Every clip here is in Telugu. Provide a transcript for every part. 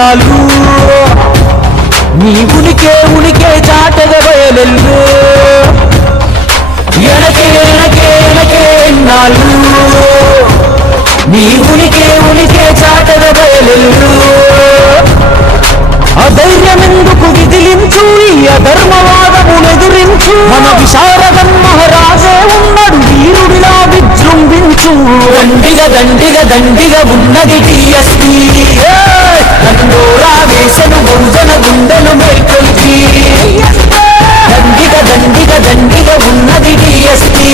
ఎన్నాళ్ళు నీ ఉనికే చాటగా బయలెల్లు ఎనకే ఎన్నాళ్ళు నీ ఉనికే చాటగా బయలెల్లు అధైర్యమెందుకు విదిలించు ఈ అధర్మవాదమునెదిరించు మన విశారదం మహారాజే ఉన్నాడు వీరుడిలా విజృంభించు దండిగా ఉన్నది టీఎస్పీ దండోరా వేసను బహుజన గుండెలు మేల్కొల్పి దండిగా ఉన్నది టీఎస్పీ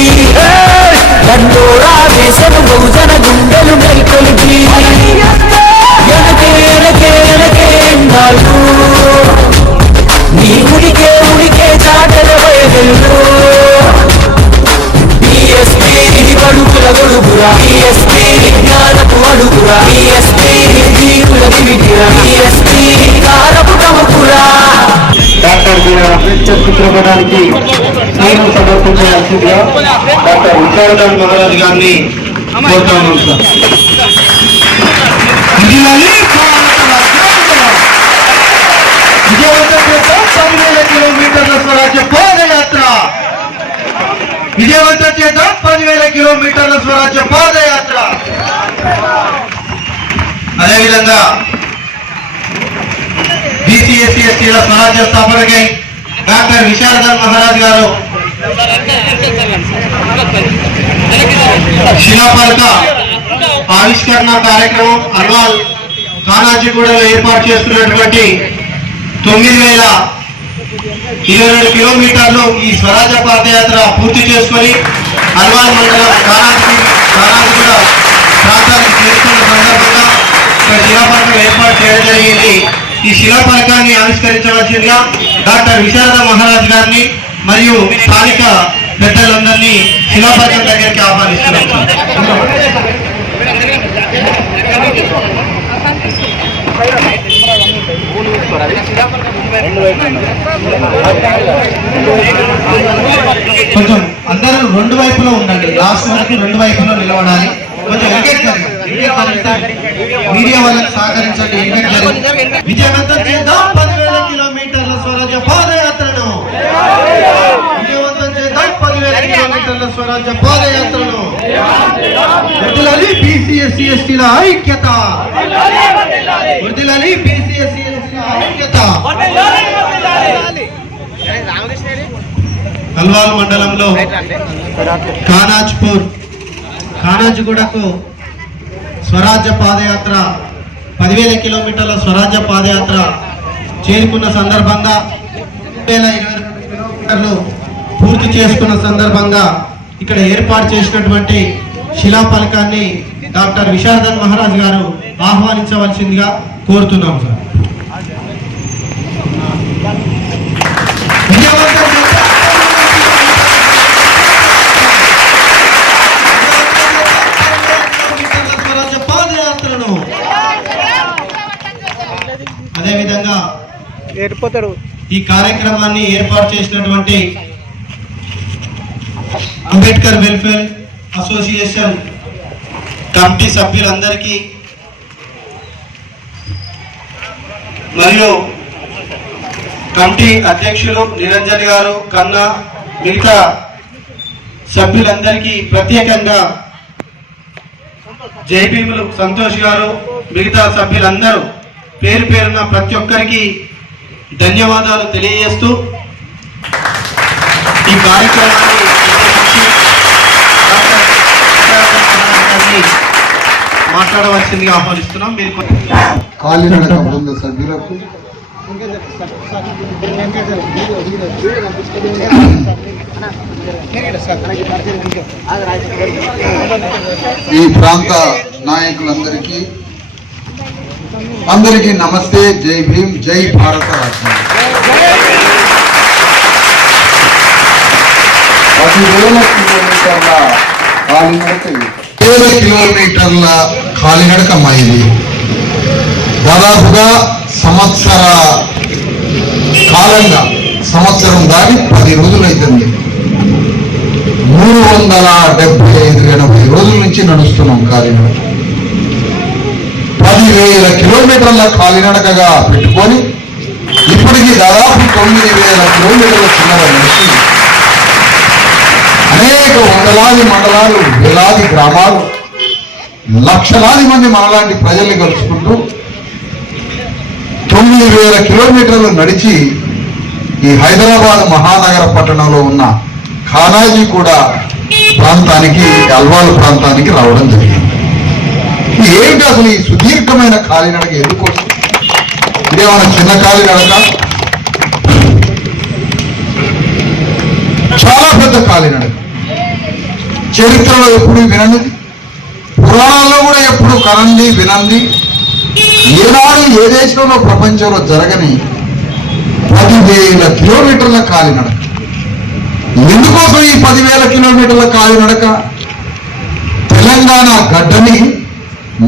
దండోరా వేసను బహుజన గుండెలు మేల్కొల్పి ఎనకే ఎన్నాళ్ళు నీ ఉనికే చాటగా బయలెల్లు టీఎస్పీ అడుగుల గొడుగురా టీఎస్పీ జ్ఞానపు అడుగురా టీఎస్పీ జీవుల వివిధిరా టీఎస్పీ కారపు నముకురా. డాక్టర్ బిఆర్ అంబేద్కర్ చిత్రపటానికి స్నేహం సమర్పించాల్సిందిగా డాక్టర్ విశారదాన్ మహారాజ్ గారిని కోరుతాము. కిలోమీటర్ల స్వరాజ్య పాదయాత్ర విజయవంతం చేద్దాం. 10,000 కిలోమీటర్ల స్వరాజ్య పాదయాత్ర. అదేవిధంగా బీసీ ఎస్సీ ఎస్టీల స్వరాజ్య స్థాపనకై డాక్టర్ విశారదాన్ మహారాజ్ గారు శిలాఫలక ఆవిష్కరణ కార్యక్రమం అల్వాల్ కానాజీగూడలో ఏర్పాటు చేస్తున్నటువంటి 9,022 కిలోమీటర్లు ఈ స్వరాజ్య పాదయాత్ర పూర్తి చేసుకొని అల్వాల్ మండలం కానాజీగూడ ప్రాంతానికి చేరుకున్న సందర్భంగా ఇక్కడ శిలాఫలకం ఏర్పాటు చేయడం జరిగింది. ఈ శిలాఫలకాన్ని ఆవిష్కరించవలసిందిగా డాక్టర్ విశారద మహారాజ్ గారిని మరియు స్థానిక పెద్దలందరినీ శిలాఫలకం దగ్గరికి ఆహ్వానిస్తున్నాం. కొంచెం అందరూ రెండు వైపులో ఉండండి. లాస్ట్ వరకు రెండు వైపులో నిలబడాలి. కొంచెం మీడియా వాళ్ళకి సహకరించండి. విజయవంతం చేద్దాం 10,000 కిలోమీటర్ల స్వరాజ్య పాదయాత్రను. విజయవంతం చేద్దాం 10,000 కిలోమీటర్ల స్వరాజ్య పాదయాత్రను. వర్ధిల్లాలి బీసీ ఎస్సీ ఎస్టీల ఐక్యత. వర్ధిల్లాలి బీసీ ఎస్సీ ఎస్టీల ఐక్యత. అల్వాల్ మండలంలో కానాజ్గూడకు స్వరాజ్య పాదయాత్ర 10,000 కిలోమీటర్ల స్వరాజ్య పాదయాత్ర చేరుకున్న సందర్భంగా 2022 కిలోమీటర్లు పూర్తి చేసుకున్న సందర్భంగా ఇక్కడ ఏర్పాటు చేసినటువంటి శిలాఫలకాన్ని డాక్టర్ విశారదాన్ మహారాజ్ గారు ఆహ్వానించవలసిందిగా కోరుతున్నాం సార్. అదేవిధంగా ఈ కార్యక్రమాన్ని ఏర్పాటు చేసినటువంటి అంబేద్కర్ వెల్ఫేర్ అసోసియేషన్ కమిటీ సభ్యులందరికీ మరియు కమిటీ అధ్యక్షులు నిరంజన్ గారు కన్నా మిగతా సభ్యులందరికీ ప్రత్యేకంగా జైభీములు సంతోష్ గారు మిగతా సభ్యులందరూ పేరు పేరున ప్రతి ఒక్కరికి ధన్యవాదాలు తెలియజేస్తూ ఈ కార్యక్రమాన్ని మాట్లాడవలసిందిగా ఆహ్వానిస్తున్నాం. మీరు కాలినడక బృంద సభ్యులకు ఈ ప్రాంత నాయకులందరికీ అందరికీ నమస్తే. జై భీమ్, జై భారత రాష్ట్రం. 10,000 కిలోమీటర్ల కాలినడక ఇది దాదాపుగా సంవత్సరం దాటి 10 రోజులైతుంది. 375-80 రోజుల నుంచి నడుస్తున్నాం కాలినడక. 10,000 కిలోమీటర్ల కాలినడకగా పెట్టుకొని ఇప్పటికీ దాదాపు 9,000 కిలోమీటర్ల చిన్నర నడిచి అనేక వందలాది మండలాలు, వేలాది గ్రామాలు, లక్షలాది మంది మనలాంటి ప్రజల్ని కలుసుకుంటూ 9,000 కిలోమీటర్లు నడిచి ఈ హైదరాబాద్ మహానగర పట్టణంలో ఉన్న ఖానాజీ కూడా ప్రాంతానికి, అల్వాల్ ప్రాంతానికి రావడం జరిగింది. ఏంటి అసలు ఈ సుదీర్ఘమైన కాలినడక ఎందుకు వస్తుంది? ఇదేమన్నా చిన్న కాలినడక? చాలా పెద్ద కాలినడక. చరిత్రలో ఎప్పుడు వినండి, పురాణాల్లో కూడా ఎప్పుడు కనంది వినంది, ఏనాడు ఏ దేశంలో ప్రపంచంలో జరగని 10,000 కిలోమీటర్ల కాలినడక. ఎందుకోసం ఈ 10,000 కిలోమీటర్ల కాలినడక? తెలంగాణ గడ్డని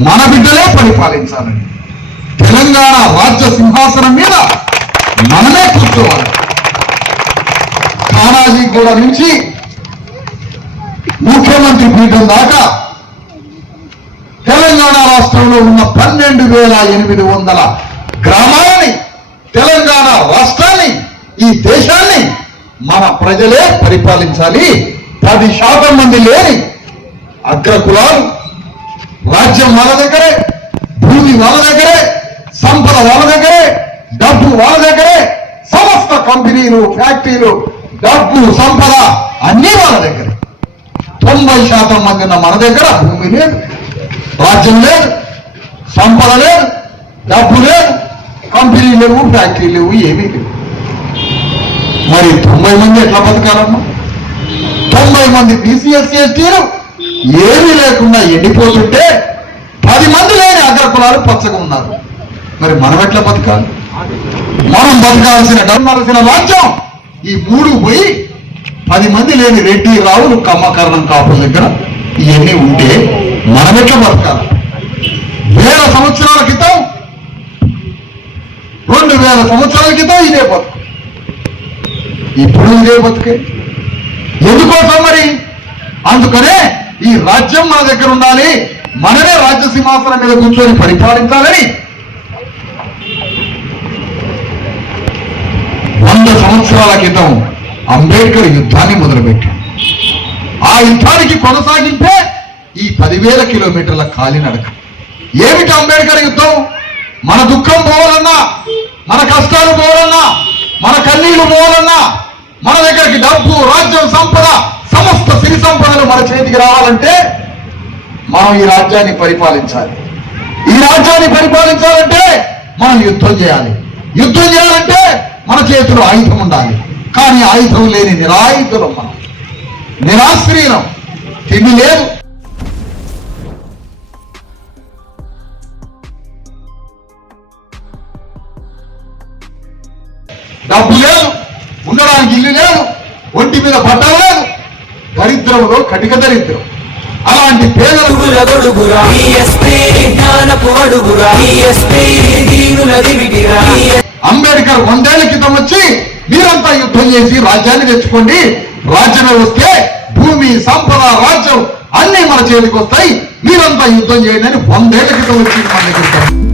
మన బిడ్డలే పరిపాలించాలని, తెలంగాణ రాజ్య సింహాసనం మీద మనమే కూర్చోవాలి. ఖానాజీ కూడా నుంచి ముఖ్యమంత్రి పీఠం దాకా తెలంగాణ రాష్ట్రంలో ఉన్న 12,800 గ్రామాలని, తెలంగాణ రాష్ట్రాన్ని, ఈ దేశాన్ని మన ప్రజలే పరిపాలించాలి. 10% మంది లేని అగ్రకులాలు, రాజ్యం వాళ్ళ దగ్గరే, భూమి వాళ్ళ దగ్గరే, సంపద వాళ్ళ దగ్గరే, డబ్బు వాళ్ళ దగ్గరే, సమస్త కంపెనీలు, ఫ్యాక్టరీలు, డబ్బు, సంపద అన్నీ వాళ్ళ దగ్గరే. 90% మంది ఉన్న మన దగ్గర భూమి లేదు, రాజ్యం లేదు, సంపద లేదు, డబ్బు లేదు, కంపెనీలు లేవు, ఫ్యాక్టరీలు లేవు, ఏమీ లేవు. మరి 90 మంది ఎట్లా బతకాలమ్మా? 90 మంది బీసీ ఎస్సీ ఎస్టీలు ఏమీ లేకుండా ఎండిపోతుంటే 10 మంది లేని అగ్రకులాలు పచ్చగా ఉన్నారు. మరి మనం ఎట్లా బతకాలి? మనం బతకాల్సిన డమ్మాల్సిన రాజ్యం ఈ 3 పోయి 10 మంది లేని రెడ్డి, రావులు, కమ్మకరణం, కాపుల దగ్గర ఇవన్నీ ఉంటే మనం ఎట్లా బతకాలి? 1000 సంవత్సరాల క్రితం, 2000 సంవత్సరాల క్రితం ఇదే బతుకు, ఇప్పుడు ఇదే బతుకే. ఎందుకోసం మరి? అందుకనే ఈ రాజ్యం మన దగ్గర ఉండాలి, మనమే రాజ్య సింహాసనం మీద కూర్చొని పరిపాలించాలని 100 సంవత్సరాల క్రితం అంబేద్కర్ యుద్ధాన్ని మొదలుపెట్టాడు. ఆ యుద్ధానికి కొనసాగింపే ఈ 10,000 కిలోమీటర్ల కాలినడక. ఏమిటి అంబేద్కర్ యుద్ధం? మన దుఃఖం పోవాలన్నా, మన కష్టాలు పోవాలన్నా, మన కన్నీళ్లు పోవాలన్నా, మన దగ్గరికి డబ్బు, రాజ్యం, సంపద, సమస్త సిరి సంపదలు మన చేతికి రావాలంటే మనం ఈ రాజ్యాన్ని పరిపాలించాలి. ఈ రాజ్యాన్ని పరిపాలించాలంటే మనం యుద్ధం చేయాలి. యుద్ధం చేయాలంటే మన చేతిలో ఆయుధం ఉండాలి. కానీ ఆయుధం లేని నిరాయుధులం మనం, నిరాశ్రయం. తిండి లేదు, డబ్బు లేదు, ఉండడానికి ఇల్లు లేదు, ఒంటి మీద బట్ట లేదు, దరిద్రంలో కటిక దరిద్రం. అలాంటి పేదలు అంబేద్కర్ 100 ఏళ్ల క్రితం వచ్చి మీరంతా యుద్ధం చేసి రాజ్యాన్ని తెచ్చుకోండి, రాజ్యమే వస్తే భూమి, సంపద, రాజ్యం అన్ని మన చేతికి వస్తాయి, మీరంతా యుద్ధం చేయండి అని 100 ఏళ్ల క్రితం వచ్చి మన దగ్గర